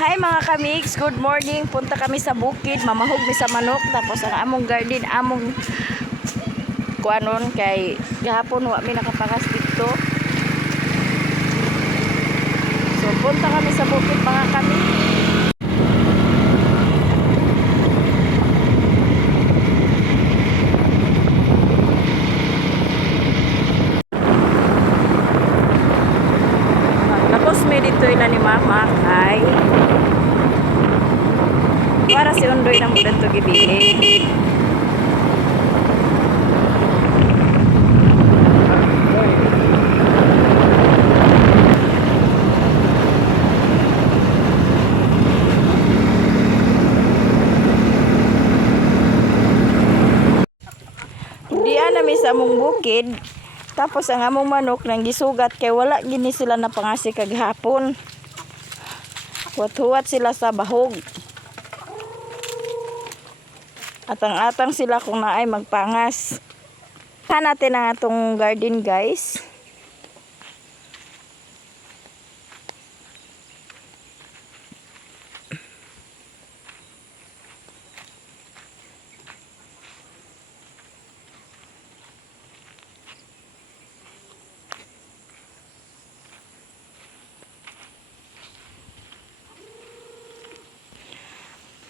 Hi mga kamigs, good morning. Punta kami sa bukid, mamahog mi sa manok. Tapos ang among garden, among kuanon kay gahapon wa mi nakapangas dito. So punta kami sa bukid mga kamigs. Tapos may dito na ni mama kay para si Undoy na mudan to gibihin. Diyan na mi sa among bukid. Tapos ang among manok nang gisugat kay wala gini sila napangasi kaghapon. Huwat-huwat sila sa bahog. Atang-atang sila kung naay magpangas. Natin ang atong garden guys.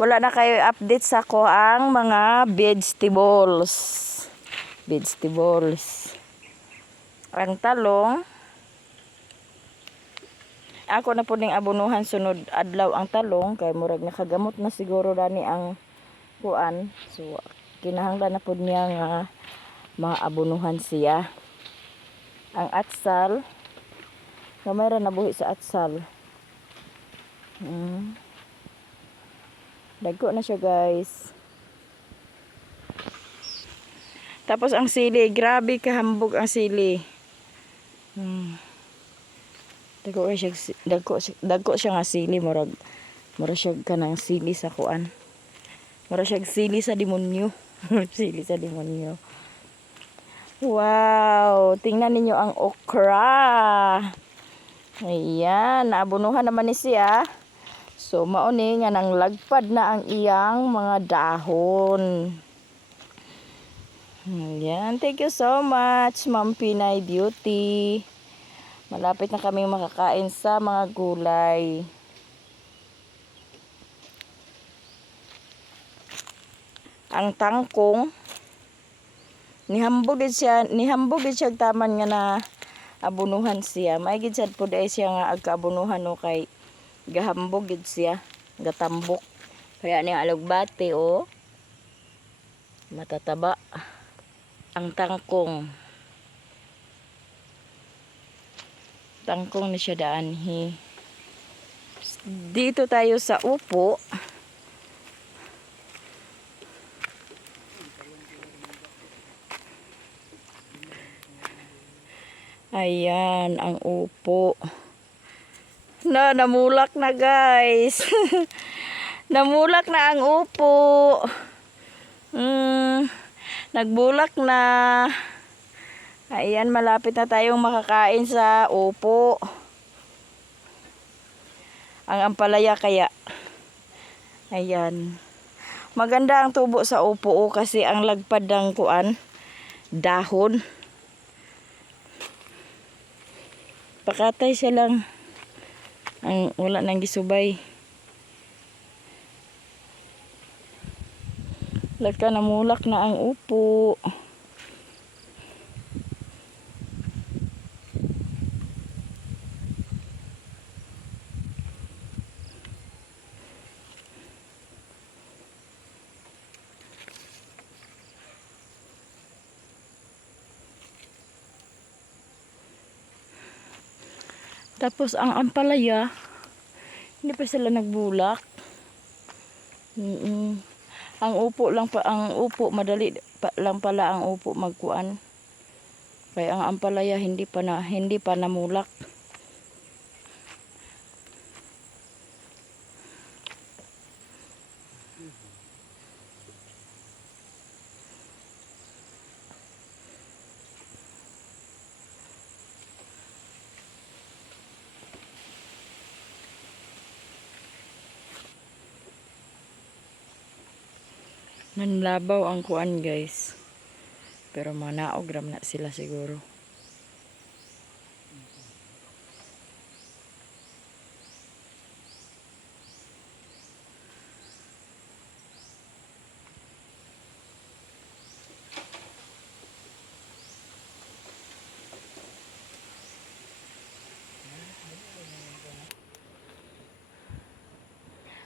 Wala na kayo update sa ko ang mga vegetables. Ang talong. Ako na po ning abunuhan sunod adlaw ang talong. Kay murag nakagamot na siguro dani ang kuan. So kinahanglan na po niya nga maabunuhan siya. Ang atsal. Kamay ra nabuhi sa atsal. Dagko na siya guys. Tapos ang sili, grabe kahambog ang sili. Dagko siya nga sili, murag siya kanang sili sa kuan. Murag siya sili sa demonyo. Sili sa demonyo. Wow, tingnan ninyo ang okra. Ayan, naabunuhan naman ni siya. So mauni nga nang lagpad na ang iyang mga dahon. Ayan, thank you so much Ma'am Pinay Beauty. Malapit na kami makakain sa mga gulay. Ang tangkong nihambog gid siya taman nga na abunuhan siya. May gid sad pud ay siya nga agkaabunuhan no kay gahambog gid siya, gatambok. Kaya ni alugbati o matataba ang tangkong. Tangkong na siya daanhi. Dito tayo sa upo. Ayan ang upo. Namulak na guys. Namulak na ang upo. Nagbulak na. Ayan, malapit na tayong makakain sa upo. Ang ampalaya kaya. Ayan. Maganda ang tubo sa upo kasi ang lagpad ng kuan, dahon. Pakatay siya lang. Ang wala nang gisubay. Lagka namulak na ang upo. Tapos ang ampalaya, hindi pa sila nagbulak. Ang upo madali lang pala ang upo magkuan. Kaya ang ampalaya hindi pa namulak. Nanlabaw ang kuan guys. Pero manaog ram na sila siguro.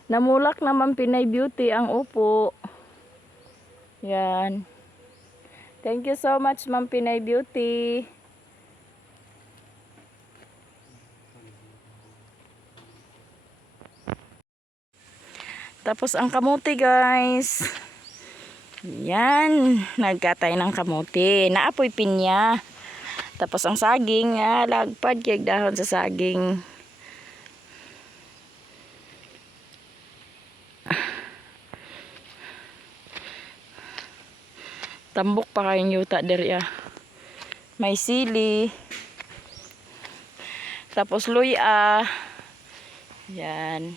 Namulak naman Pinay Beauty ang upo. Yan. Thank you so much Ma'am Pinay Beauty. Tapos ang kamuti guys. Yan. Nagkatay ng kamuti. Naapoy pinya. Tapos ang saging. Lagpad kay dahon sa saging. Tambok pa kayong yuta diri ah. May sili. Tapos luya. Yan.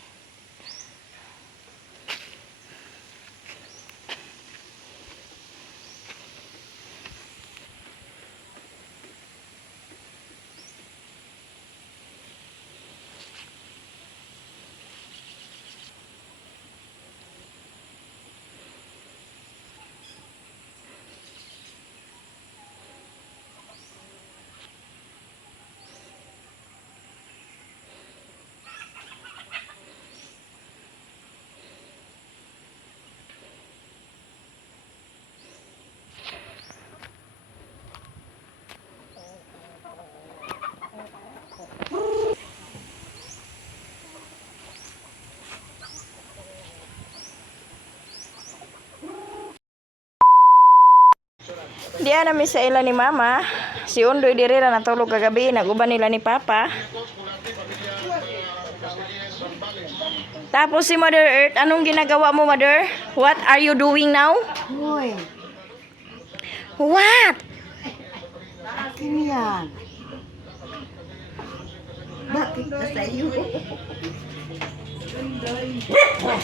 Diyan namin sa ila ni Mama. Si Undoy diri na natulog kagabi. Naguban nila ni Papa. Tapos si Mother Earth, anong ginagawa mo, Mother? What are you doing now? Hoy, What? akin yan. Bakit ba sa'yo?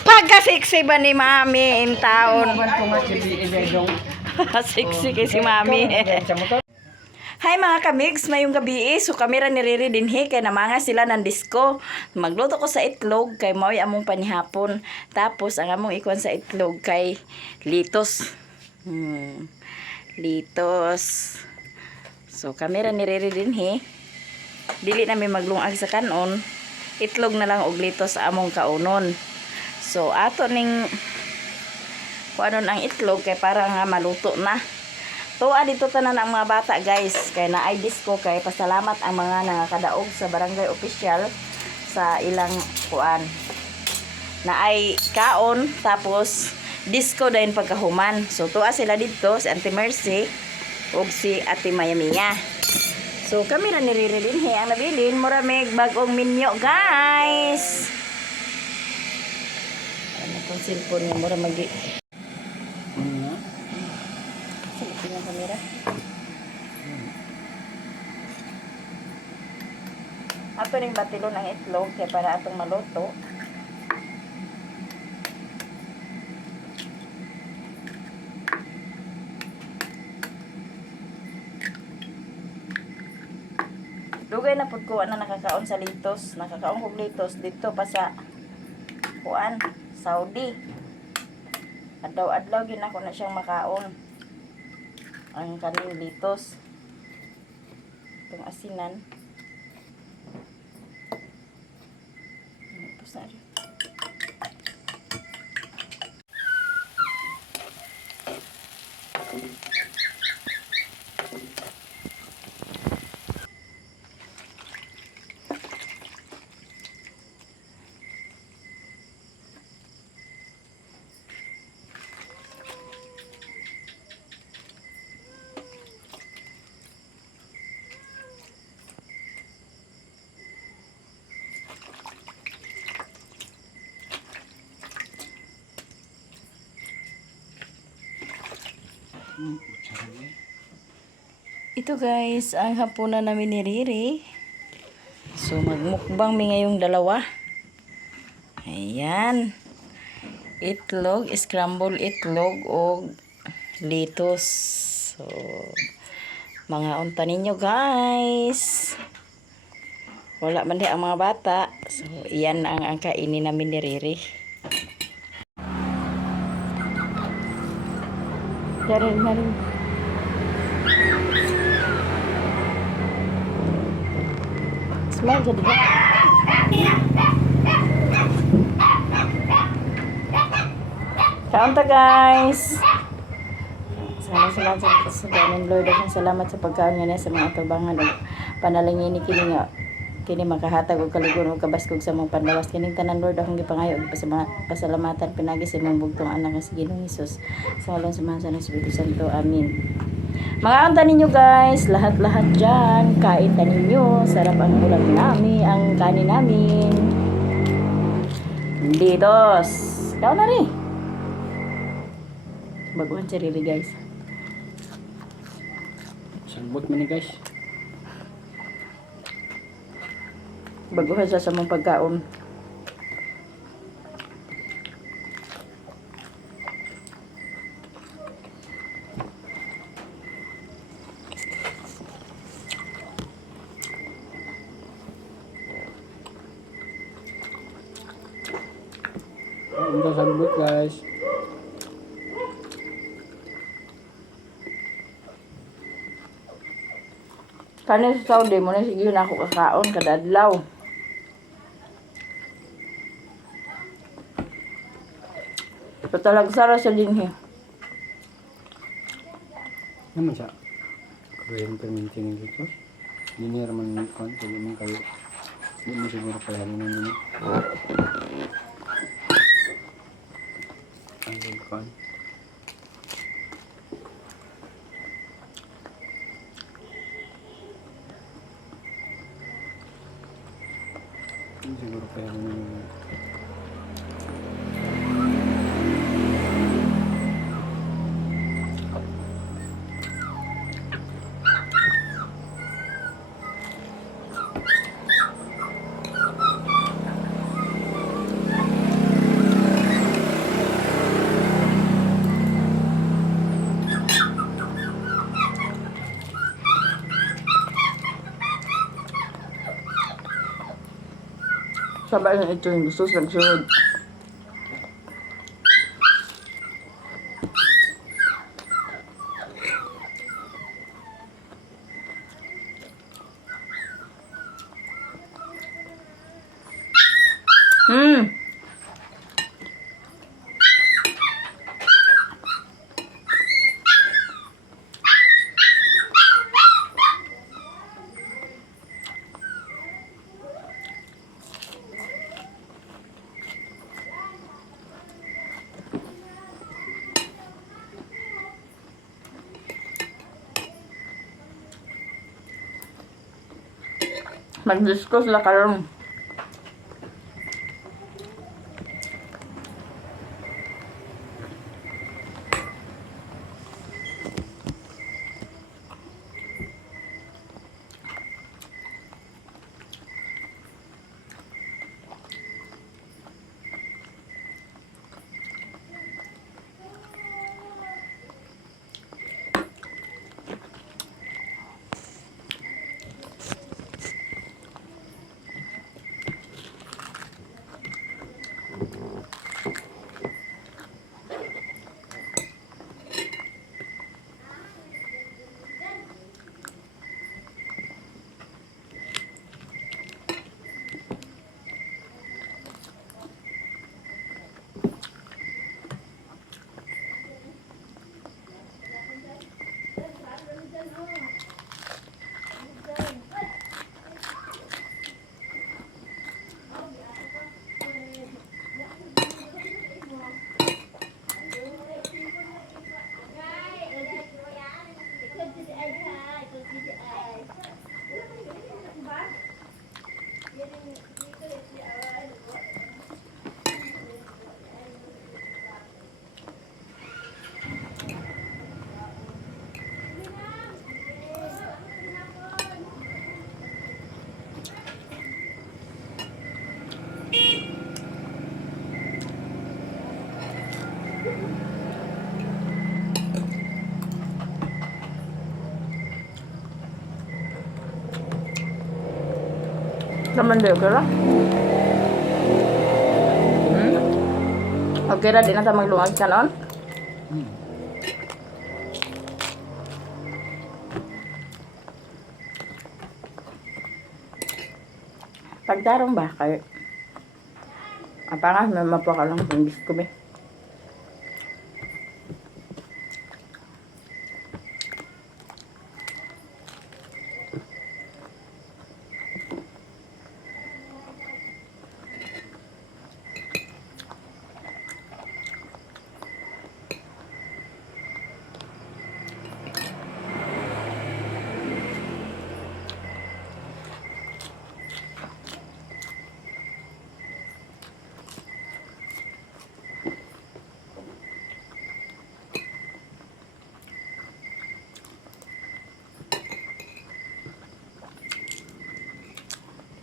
Pagka-sexy ba ni Mami in town? Naman ko nga si Ibedong. Sexy kay si Mami. Hi mga kamigs, mayong gabi so kamera ni Riri dinhi kay namanga sila ng disco. Magluto ko sa itlog kay mao'y among panihapon. Tapos ang among ikuan sa itlog kay litos. Litos. So kamera ni Riri dinhi. Dili namin maglungag sa kanon. Itlog na lang og litos sa among kaunon. So ato ning kuanon ang itlog kay para nga maluto na. Tuwa dito tanan ang mga bata guys kay naay disco kay pasalamat ang mga nakakadaog sa barangay official sa ilang kuan. Naay kaon tapos disco dayon pagkahuman. So tuwa sila dito si Auntie Mercy ug si Ate Mayamiya. So kami ra nireredin ang nabilin mura mig bag-ong minyo guys. Ano tong cellphone niya mura magi yung kamera. Ato ning batilon ang itlog kay para atong maluto. Dugay na pud ko na nakakaon sa litos. Nakakaon kog litos dito pa sa kuan, Saudi. Adlaw-adlaw gid ako na siyang makaon. Ang kaning litos. Itong asinan. Tapos na rin. Ito guys, ang hapunan namin ni Riri. So magmukbang mi ngayong dalawa. Ayan. itlog, scramble itlog o litos. So, mga unta ninyo guys. Wala man di ang mga bata. So, iyan ang kainin namin ni Riri. Darin. Smile jadi ba? Kaon ta guys. Salamat sa Danon Lord. Salamat sa pagkaon nga sa mga tubangan ug panalangin ni kini nga kini makahatag og kalugon ug kabaskog sa mong pandawas kining tanan Lord akong gipangayo ug pasalamatan pinagi sa imong bugtong anak nga si Ginoong Hesus sa ngalan sa Ama sa Espiritu Santo. Amen. Mga anta ninyo guys, lahat-lahat dyan, kain ta ninyo. Sarap ang ulam namin, ang kanin namin. Ditos. Kaon na rin. Baguhan si Riri guys. Salbot mo ni guys. Baguhan siya sa mong pagkaon. Ang salbot guys. Kanin sa Saudi mo na sige na ako kakaon kada adlaw. Patalagsara sa dinhi. Naman siya. Kuryente perminting dito. Hindi niya naman kon sabi mo kayo. Hindi mo siguro pala nang nini. Ang kon. Hindi siguro pala nang nini. Sabay na ito yung gusto sa sunod. Mag-discuss la karon. Naman din, okay ra? Okay ra, di na tayo maglungag ka noon? Pagdarong ba? Kaya... Apa nga, may mapaka lang kung gusto ko ba?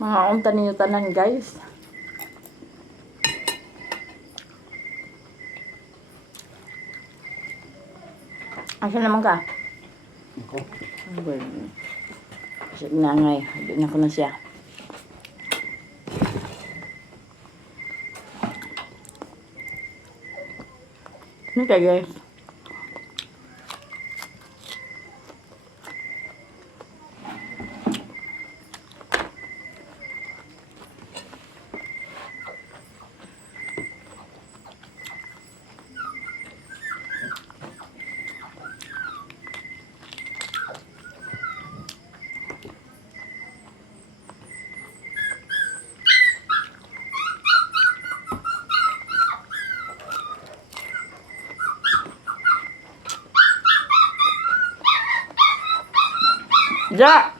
Mga unta ninyo tanan, guys. Asa naman ka? Ako. Sige na ngay. Hindi na ko na siya. Okay, guys. Ja!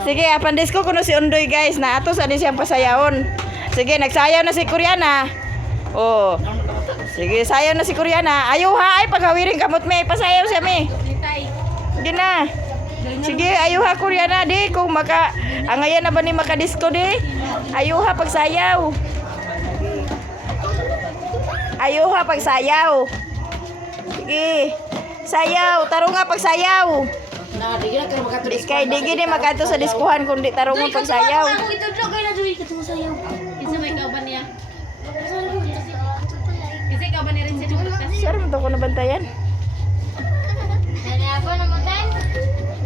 Sige, apandis ko kuno si Undoy, guys. Na ato sa di siyang pasayawon. Sige, nagsayaw na si Koreana. Oh. Sige, sayaw na si Koreana. Ayaw ha, ay paghawiring kamot me, pasayaw siya me. Sige na. Sige, ayaw ha Koreana di kung maka angayan na ba ni makadisco di? Ayaw ha pagsayaw. Ayaw ha pagsayaw. Sige. Sayaw, tarong nga pagsayaw. Na, di na kayo makatulis. Kay digi ni makato sa diskuhan kundi tarong nga pagsayaw. Ako ito dro kay na Joy katong sayaw. Isa may kauban niya. Isa kauban ni rin sa dugtong kasi. Sir, mo to ko nabantayan. Dali ako na mo tan.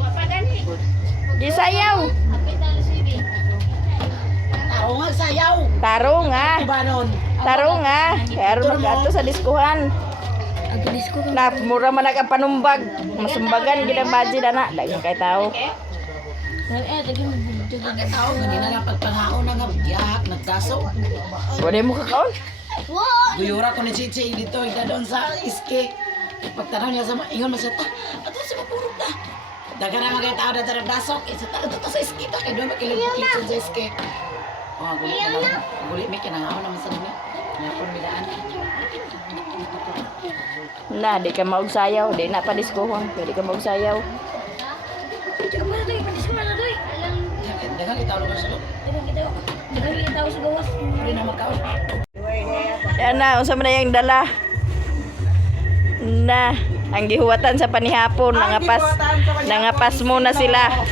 Wa pa gani. Di sayaw. Apit na lusibi. Tao nga sayaw. Tarong nga. Banon. Tarong nga. Kaya ron makato sa diskuhan. Agilis ko. Na, mura man ang panumbag. Masumbagan, gila baji na na. Dagang kay tao. Daging Ang tao, ganina na pagpangaon na nga, biyak, nagkaso. Wala mo kakaon. Guyura ko ni Chichi dito, ida doon sa iske. Pagtanaw niya sa ingon mo siya, ato sa mapurog na. Daga na mga tao na dasok, isa tao dito sa iske, ta kaya doon makilig-kilig sa iske. Oh, gulit na lang. Gulit may kinangaon naman sa dumi. Napon midaan. Na, di ka maugsayaw. Di na pa diskuhon. Di ka maugsayaw. Dagang kita ulo ka sa loob. Dagang kita sa gawas. Hindi na magkaon. Yan na, unsa man na yung dala. Na, ang gihuwatan sa panihapon. Nangapas muna sila.